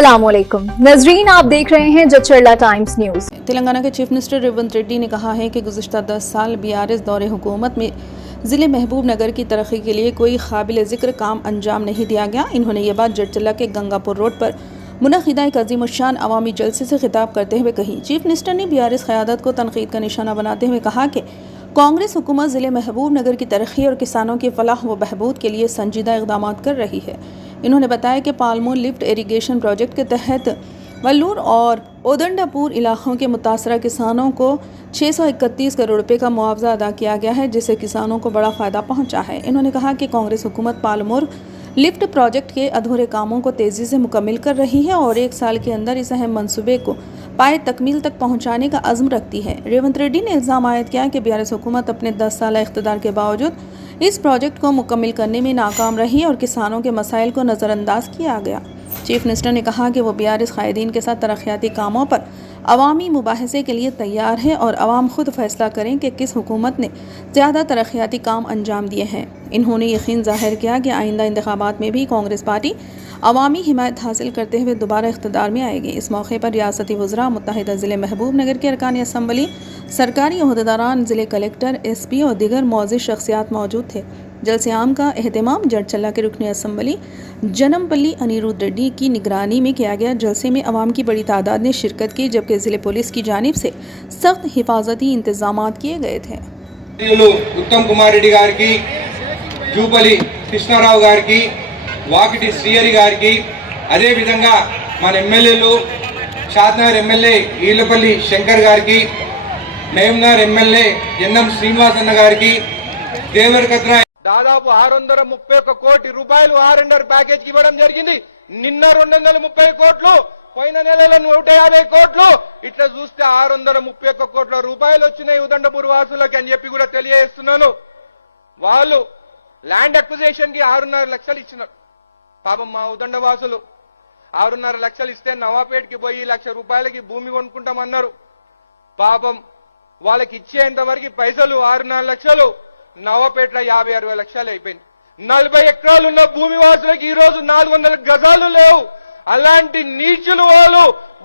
अस्सलामुअलैकुम नजरीन, आप देख रहे हैं जचरला टाइम्स न्यूज। तेलंगाना के चीफ मिनिस्टर रेवंत रेड्डी ने कहा है कि गुज़िश्ता 10 साल बीआरएस दौरे हुकूमत में ज़िले महबूब नगर की तरक्की के लिए कोई काबिल ज़िक्र काम अंजाम नहीं दिया गया। इन्होंने ये बात जटचला के गंगापुर रोड पर मुनक़िदा एक अज़ीम शान अवामी जलसे से खिताब करते हुए कही। चीफ मिनिस्टर ने बीआरएस क़यादत को तनक़ीद का निशाना बनाते हुए कहा कि कांग्रेस हुकूमत ज़िले महबूब नगर की तरक्की और किसानों की फलाह व बहबूद के लिए संजीदा इक़दाम कर रही है। इन्होंने बताया कि पालमोर लिफ्ट इरीगेशन प्रोजेक्ट के तहत वल्लूर और ओदंडापुर इलाकों के मुतासरा किसानों को 631 करोड़ रुपए का मुआवजा अदा किया गया है, जिससे किसानों को बड़ा फ़ायदा पहुंचा है। इन्होंने कहा कि कांग्रेस हुकूमत पालमोर लिफ्ट प्रोजेक्ट के अधूरे कामों को तेज़ी से मुकम्मिल कर रही है और 1 साल के अंदर इस अहम मनसूबे को पाए तकमील तक पहुँचाने का अज़्म रखती है। रेवंत रेड्डी ने इल्ज़ाम आयद किया कि बीआरएस हुकूमत अपने 10 साल इक़्तिदार के बावजूद इस प्रोजेक्ट को मुकम्मिल करने में नाकाम रही और किसानों के मसाइल को नज़रअंदाज किया गया। चीफ मिनिस्टर ने कहा कि वो बीआरएस कायदीन के साथ तरक्याती कामों पर अवामी मुबाहसे के लिए तैयार है और अवाम खुद फैसला करें कि किस हुकूमत ने ज़्यादा तरक्याती काम अंजाम दिए हैं। इन्होंने यकीन ज़ाहिर किया कि आइंदा इंतखाबात में भी कांग्रेस पार्टी अवामी हिमायत हासिल करते हुए दोबारा इख्तिदार में आएगी। इस मौके पर रियासती वज़रा, मुत्तहिदा ज़िले महबूब नगर के अरकान असम्बली, सरकारी ओहदेदारान, ज़िले कलेक्टर, SP और दीगर मौज़ूद शख्सियात मौजूद थे। जलसे आम का एहतमाम जटचला के रुकन असम्बली जनमपल्ली अनिरुद्ध रेड्डी की निगरानी में किया गया। जलसे में अवाम की बड़ी तादाद ने शिरकत की, जबकि ज़िले पुलिस की जानिब से सख्त हिफाजती इंतजाम किए गए थे। उत्तम कुमार रेड्डी गारिकी, जूपल्ली कृष्णाराव गारिकी, వాకిటి శ్రీహరి గారికి, అదే విధంగా మన ఎమ్మెల్యేలు షాద్నగర్ ఎమ్మెల్యే ఈలపల్లి శంకర్ గారికి, మహబూబ్నగర్ ఎమ్మెల్యే ఎన్ఎం శ్రీనివాస్ అన్న గారికి, దేవరకత్ర దాదాపు 631 కోటి రూపాయలు ఆర్ఎండ్ఆర్ ప్యాకేజ్ కి ఇవ్వడం జరిగింది. నిన్న 230 కోట్లు, పోయిన నెలలో 150 కోట్లు, ఇట్లా చూస్తే 631 కోట్ల రూపాయలు వచ్చినాయి ఉదండపూర్ వాసులకి అని చెప్పి కూడా తెలియజేస్తున్నాను. వాళ్ళు ల్యాండ్ అక్విజిషన్ కి 6.5 లక్షలు ఇచ్చినారు. పాపం మా ఉదండవాసులు 6.5 లక్షలు ఇస్తే నవాపేటకి పోయి 1 లక్ష రూపాయలకి భూమి కొనుక్కుంటామన్నారు. పాపం వాళ్ళకి ఇచ్చేంత వరకు పైసలు 6.5 లక్షలు, నవాపేటలో 50-60 లక్షలు అయిపోయింది. 40 ఎకరాలు ఉన్న భూమి వాసులకి ఈ రోజు 400 గజాలు లేవు. అలాంటి నీచులు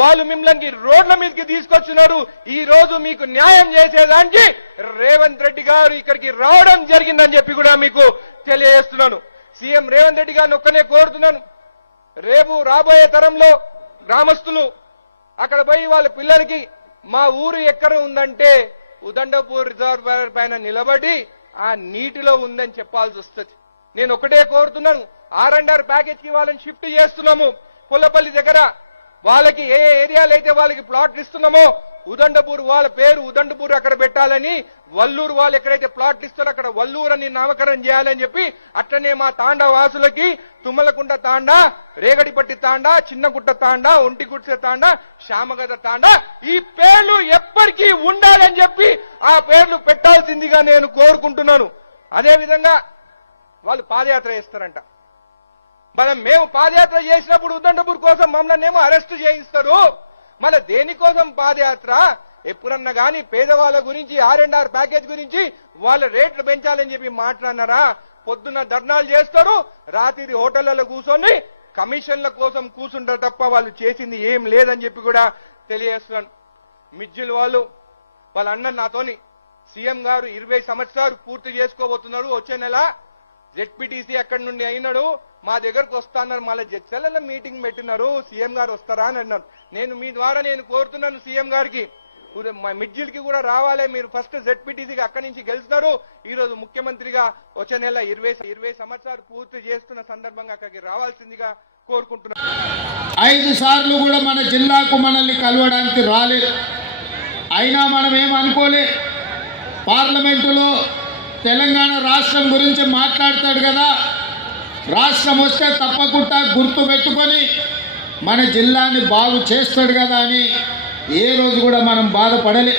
వాళ్ళు మిమ్మల్ని రోడ్ల మీదకి తీసుకొచ్చినారు. ఈ రోజు మీకు న్యాయం చేసేదానికి రేవంత్ రెడ్డి గారు ఇక్కడికి రావడం జరిగిందని చెప్పి కూడా మీకు తెలియజేస్తున్నాను. సీఎం రేవంత్ రెడ్డి గారిని ఒక్కనే కోరుతున్నాను, రేపు రాబోయే తరంలో గ్రామస్తులు అక్కడ పోయి వాళ్ళ పిల్లలకి మా ఊరు ఎక్కడ ఉందంటే ఉదండపూర్ రిజర్వాయర్ పైన నిలబడి ఆ నీటిలో ఉందని చెప్పాల్సి వస్తుంది. నేను ఒకటే కోరుతున్నాను, R&R ప్యాకేజ్ కి వాళ్ళని షిఫ్ట్ చేస్తున్నాము. పుల్లపల్లి దగ్గర వాళ్ళకి ఏ ఏరియాలో అయితే వాళ్ళకి ప్లాట్లు ఇస్తున్నామో ఉదండపూర్ వాళ్ళ పేరు ఉదండపూర్ అక్కడ పెట్టాలని, వల్లూరు వాళ్ళు ఎక్కడైతే ప్లాట్లు ఇస్తారో అక్కడ వల్లూరు అని నామకరణం చేయాలని చెప్పి, అట్లనే మా తాండా వాసులకి తుమ్మలకుంట తాండా, రేగడిపట్టి తాండా, చిన్నగుట్ట తాండా, ఒంటిగుట్ట తాండా, శ్యామగద తాండా ఈ పేర్లు ఎప్పటికీ ఉండాలని చెప్పి ఆ పేర్లు పెట్టాల్సిందిగా నేను కోరుకుంటున్నాను. అదేవిధంగా వాళ్ళు పాదయాత్ర చేస్తారంట. మేము పాదయాత్ర చేసినప్పుడు ఉదండపూర్ కోసం మమ్మల్ని ఏమో అరెస్ట్ చేయిస్తారు. మళ్ళీ దేనికోసం పాదయాత్ర? ఎప్పుడన్నా కానీ పేదవాళ్ళ గురించి R&R ప్యాకేజ్ గురించి వాళ్ళ రేట్లు పెంచాలని చెప్పి మాట్లాడినారా? పొద్దున్న ధర్నాలు చేస్తారు, రాత్రి హోటళ్లలో కూర్చొని కమిషన్ల కోసం కూర్చుంటారు తప్ప వాళ్ళు చేసింది ఏం లేదని చెప్పి కూడా తెలియజేస్తున్నాను. మిర్జిల్ వాళ్ళ అన్న నాతోని సీఎం గారు 20 సంవత్సరాలు పూర్తి చేసుకోబోతున్నారు. వచ్చే నెల జెడ్పీటీసీ అక్కడి నుండి అయినాడు, మా దగ్గరకు వస్తాన్నారు. మళ్ళీ జడ్చలలో మీటింగ్ పెట్టినారు, సీఎం గారు వస్తారా అని అన్నారు. నేను మీ ద్వారా నేను కోరుతున్నాను సీఎం గారికి, మిడ్జిల్ కి కూడా రావాలి. మీరు ఫస్ట్ జెడ్పీటీసీకి అక్కడి నుంచి గెలుస్తారు. ఈ రోజు ముఖ్యమంత్రిగా వచ్చే నెల 20 సంవత్సరాలు పూర్తి చేస్తున్న సందర్భంగా అక్కడికి రావాల్సిందిగా కోరుకుంటున్నాను. 5 సార్లు కూడా మన జిల్లాకు మనల్ని కలవడానికి రాలేదు. అయినా మనం ఏమనుకోలే, పార్లమెంటులో తెలంగాణ రాష్ట్రం గురించి మాట్లాడతాడు కదా, రాష్ట్రం వస్తే తప్పకుండా గుర్తు పెట్టుకొని మన జిల్లాని బాగు చేస్తాడు కదా అని ఏ రోజు కూడా మనం బాధపడలే.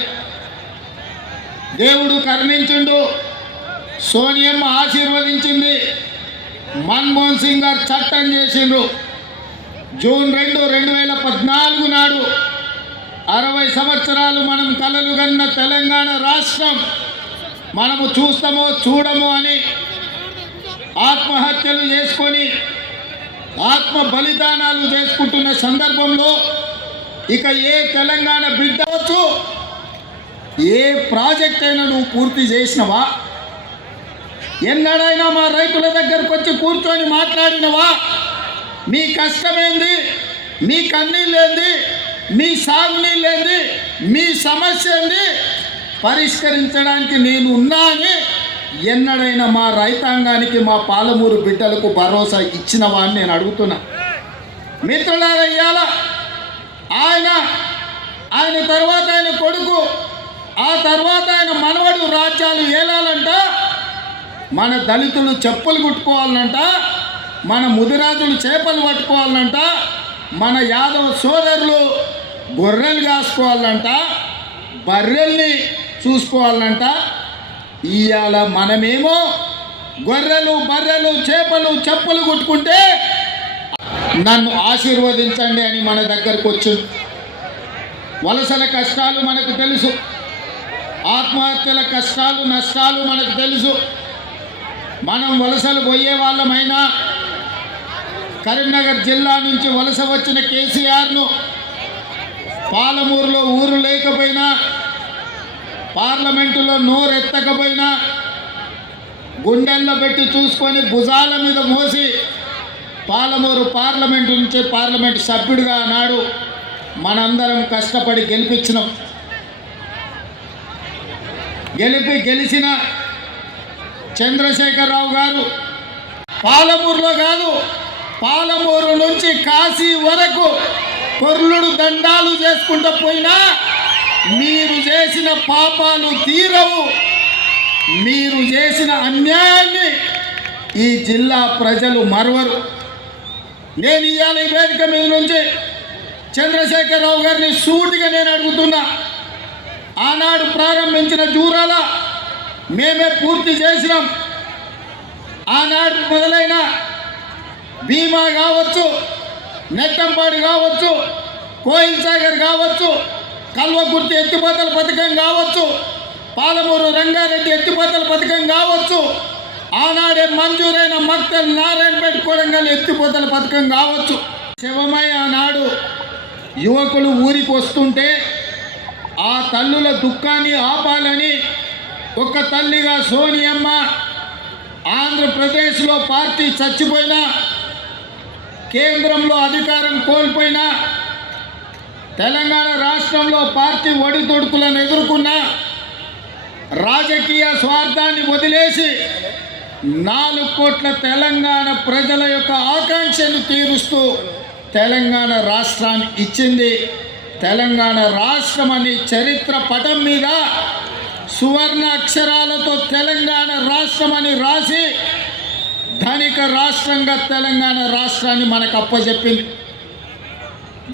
దేవుడు కరుణించిండు, సోనియమ్మ ఆశీర్వదించింది, మన్మోహన్ సింగ్ గారు చట్టం చేసిండ్రు. జూన్ 2, 2014 నాడు 60 సంవత్సరాలు మనం కలలు కన్న తెలంగాణ రాష్ట్రం మనము చూస్తామో చూడమో అని ఆత్మహత్యలు చేసుకొని ఆత్మ బలిదానాలు చేసుకుంటున్న సందర్భంలో ఇక ఏ తెలంగాణ బిడ్డ అవచ్చు, ఏ ప్రాజెక్ట్ అయినా నువ్వు పూర్తి చేసినవా? ఎన్నడైనా మా రైతుల దగ్గరకు వచ్చి కూర్చొని మాట్లాడినవా? మీ కష్టమేంది, మీ కన్నీళ్ళేంది, మీ సాగునీళ్ళేంది, మీ సమస్య ఏంది, పరిష్కరించడానికి నేను ఉన్నా అని ఎన్నడైనా మా రైతాంగానికి, మా పాలమూరు బిడ్డలకు భరోసా ఇచ్చినవా అని నేను అడుగుతున్నా. మిత్రులారా, ఇవాళ ఆయన తర్వాత ఆయన కొడుకు, ఆ తర్వాత ఆయన మనవడు రాజ్యాలు ఏలాలంట, మన దళితులు చెప్పులు కుట్టుకోవాలంట, మన ముదిరాజులు చేపలు పట్టుకోవాలంట, మన యాదవ సోదరులు గొర్రెలు కాసుకోవాలంట, బర్రెల్ని చూసుకోవాలంట. ఇవాళ మనమేమో గొర్రెలు బర్రెలు చేపలు చెప్పులు కుట్టుకుంటే నన్ను ఆశీర్వదించండి అని మన దగ్గరకు వచ్చింది. వలసల కష్టాలు మనకు తెలుసు, ఆత్మహత్యల కష్టాలు నష్టాలు మనకు తెలుసు. మనం వలసలు పోయే వాళ్ళమైనా కరీంనగర్ జిల్లా నుంచి వలస వచ్చిన కేసీఆర్ను పాలమూరులో ఊరు లేకపోయినా, పార్లమెంటులో నోరెత్తకపోయినా, గుండెల్లో పెట్టి చూసుకొని భుజాల మీద మోసి పాలమూరు పార్లమెంటు నుంచి పార్లమెంటు సభ్యుడిగా ఆనాడు మనందరం కష్టపడి గెలిపించినాం. గెలిచిన చంద్రశేఖరరావు గారు పాలమూరులో కాదు, పాలమూరు నుంచి కాశీ వరకు పొర్లుడు దండాలు చేసుకుంటూ పోయినా మీరు చేసిన పాపాలు తీరవు, మీరు చేసిన అన్యాయాన్ని ఈ జిల్లా ప్రజలు మరవరు. నేను ఇవాళ ఈ వేదిక మీద నుంచి చంద్రశేఖరరావు గారిని సూటిగా నేను అడుగుతున్నా. ఆనాడు ప్రారంభించిన జూరాల మేమే పూర్తి చేసినాం. ఆనాడు మొదలైన భీమా కావచ్చు, నెట్టంపాడు కావచ్చు, కోయిల్ సాగర్ కావచ్చు, కల్వకుర్తి ఎత్తిపోతల పథకం కావచ్చు, పాలమూరు రంగారెడ్డి ఎత్తిపోతల పథకం కావచ్చు, ఆనాడే మంజూరైన మక్తల్ నారాయణపేట కొడంగల్ ఎత్తిపోతల పథకం కావచ్చు. శివమై ఆనాడు యువకులు ఊరికి వస్తుంటే ఆ తల్లుల దుఃఖాన్ని ఆపాలని ఒక తల్లిగా సోనియమ్మ ఆంధ్రప్రదేశ్లో పార్టీ చచ్చిపోయినా, కేంద్రంలో అధికారం కోల్పోయినా, తెలంగాణ రాష్ట్రంలో పార్టీ ఒడిదుడుకులను ఎదుర్కొన్న, రాజకీయ స్వార్థాన్ని వదిలేసి 4 కోట్ల తెలంగాణ ప్రజల యొక్క ఆకాంక్షను తీరుస్తూ తెలంగాణ రాష్ట్రాన్ని ఇచ్చింది. తెలంగాణ రాష్ట్రం అని చరిత్ర పటం మీద సువర్ణ అక్షరాలతో తెలంగాణ రాష్ట్రం అని రాసి ధనిక రాష్ట్రంగా తెలంగాణ రాష్ట్రాన్ని మనకు అప్పచెప్పింది.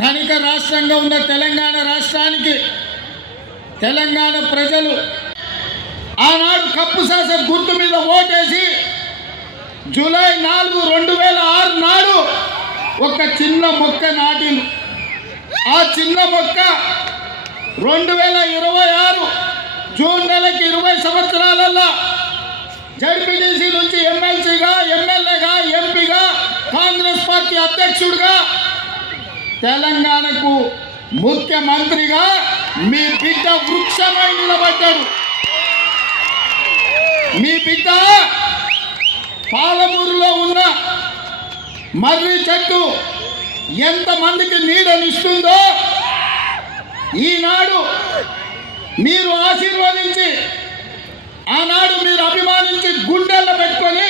ధనిక రాష్ట్రంగా ఉన్న తెలంగాణ రాష్ట్రానికి తెలంగాణ ప్రజలు ఆనాడు కప్పు శాసన గుర్తు మీద ఓటేసి జూలై 4, 2006 నాడు ఒక చిన్న మొక్క నాటింది. ఆ చిన్న మొక్క 2026 జూన్ నెలకి 20 సంవత్సరాలల్లో జడ్పీటీసీ నుంచి ఎమ్మెల్సీగా, ఎమ్మెల్యేగా, ఎంపీగా, కాంగ్రెస్ పార్టీ అధ్యక్షుడిగా, తెలంగాణకు ముఖ్యమంత్రిగా మీ బిడ్డ వృక్షమై నిలబడ్డాడు. మీ బిడ్డ పాలమూరులో ఉన్న మర్రి చెట్టు ఎంతమందికి నీడనిస్తుందో ఈనాడు మీరు ఆశీర్వదించి, ఆనాడు మీరు అభిమానించి గుండెల్లో పెట్టుకొని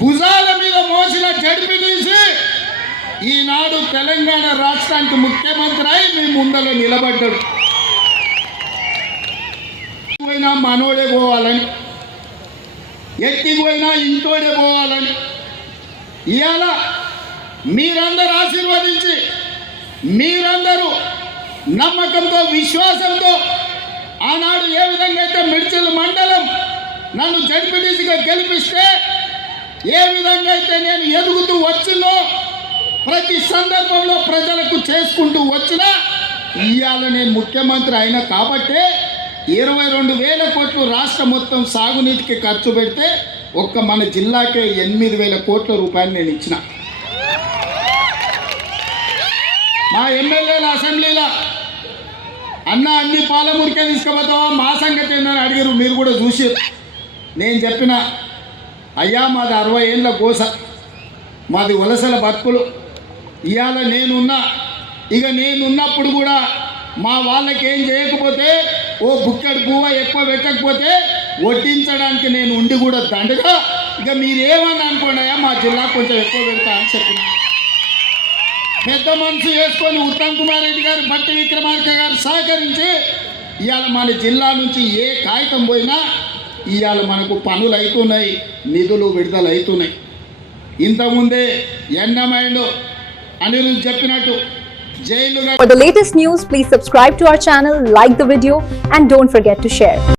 భుజాల మీద మోసిన జడ్పీటీసీ ఈనాడు తెలంగాణ రాష్ట్రానికి ముఖ్యమంత్రి అయి మీ ముందర నిలబడ్డాడు. పోయినా మనోడే పోవాలని, ఎత్తికి పోయినా ఇంటోడే పోవాలని, ఇవాళ మీరందరూ ఆశీర్వదించి, మీరందరూ నమ్మకంతో, విశ్వాసంతో ఆనాడు ఏ విధంగా అయితే మిడ్చల్ మండలం నన్ను జడ్పీటీసీగా గెలిపిస్తే, ఏ విధంగా అయితే నేను ఎదుగుతూ వచ్చినో, ప్రతి సందర్భంలో ప్రజలకు చేసుకుంటూ వచ్చినా, ఇవాళ నేను ముఖ్యమంత్రి అయినా కాబట్టే 22,000 కోట్లు రాష్ట్రం మొత్తం సాగునీటికి ఖర్చు పెడితే ఒక్క మన జిల్లాకే 8,000 కోట్ల రూపాయలు నేను ఇచ్చిన. మా ఎమ్మెల్యేల అసెంబ్లీలో అన్న అన్ని పాలమూరికే తీసుకుపోతావా మా సంగతి ఏందని అడిగారు. మీరు కూడా చూసారు. నేను చెప్పిన అయ్యా మాది 60 ఏళ్ళ గోస, మాది వలసల బతుకులు. ఇవాళ నేనున్నా, ఇక నేనున్నప్పుడు కూడా మా వాళ్ళకి ఏం చేయకపోతే ఓ బుక్కడి పువ్వ ఎక్కువ పెట్టకపోతే వడ్డించడానికి నేను ఉండి కూడా దండగా ఇక మీరేమని అనుకోండియా మా జిల్లా కొంచెం ఎక్కువ పెడతా అని చెప్పిన. పెద్ద మనసు వేసుకొని ఉత్తమ్ కుమార్ రెడ్డి గారు, బట్టి విక్రమార్క గారు సహకరించి ఇవాళ మన జిల్లా నుంచి ఏ కాగితం పోయినా ఇవాళ మనకు పనులు అవుతున్నాయి, నిధులు విడుదల అవుతున్నాయి. ఇంతకుముందే ఎండమైండు అనిరుద్ధ్ చెప్పినట్టు jail. For the latest news, please subscribe to our channel, like the video, and don't forget to share.